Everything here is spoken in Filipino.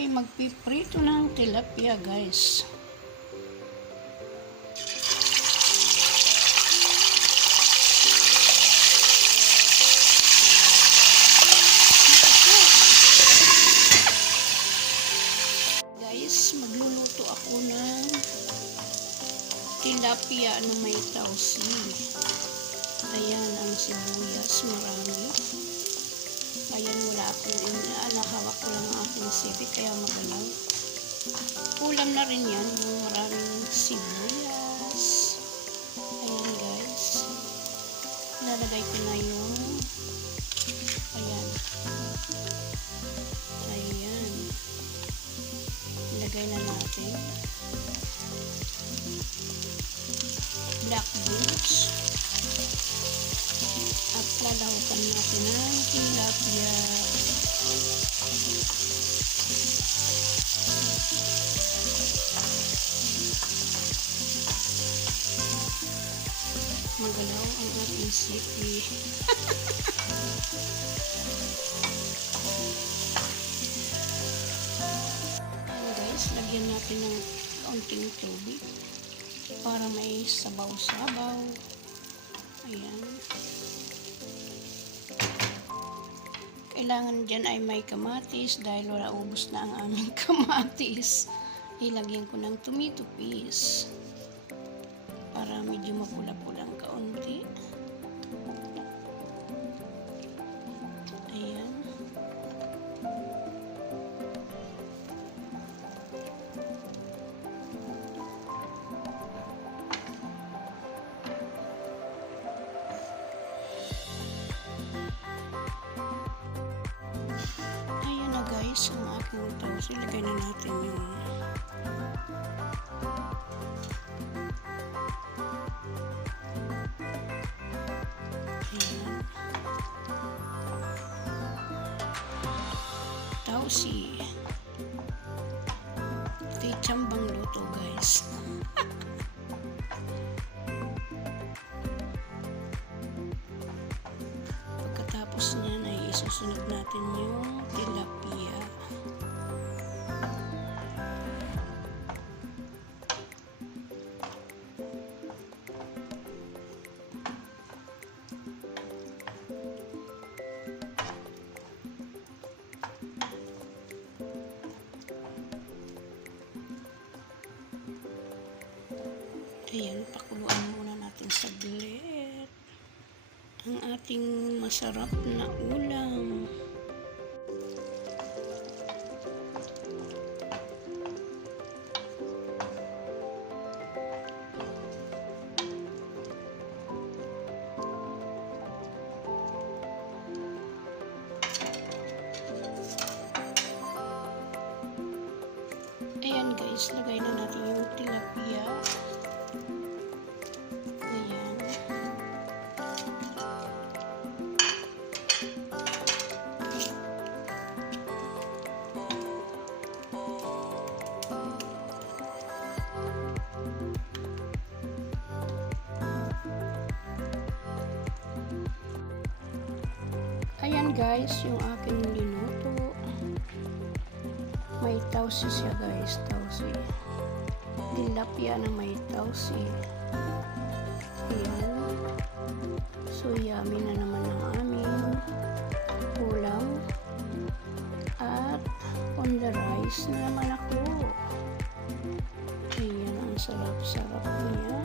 ay magpiprito ng tilapia, guys. Guys, magluluto ako ng tilapia na may tausi. Ayan ang sibuyas, marami. Ayan, wala akong hawak ko lang ang aking sipi, kaya magalaw. Ulam na rin yan, yung maraming sibuyas. Ayan guys, ilalagay ko na yung ayan, ilagay na natin black beans at lalahukan natin ng tilapia. Magalaw ang ating sipi. Ayan guys, lagyan natin ng kaunting tubig para may sabaw-sabaw. Ayan. Kailangan dyan ay may kamatis dahil wala, ubos na ang aming kamatis. Ilagyan ko ng tomato paste para medyo mapula-pulang kaunti. Ayan. Ayan na guys, ang aking toast. Ilagay na natin yung tausi. Ito'y tsambang luto guys. Pagkatapos niyan ay isusunod natin yung tilapia. Ayan, pakuluan muna natin saglit ang ating masarap na ulam. Ayan guys, lagay na natin yung tilapia. Ayan guys, yung aking linuto. May tausi siya guys, tausi. Tilapia na may tausi. Ayan. So yummy na naman ang aming ulam. At on the rice na naman ako. Ayan, ang sarap-sarap niya.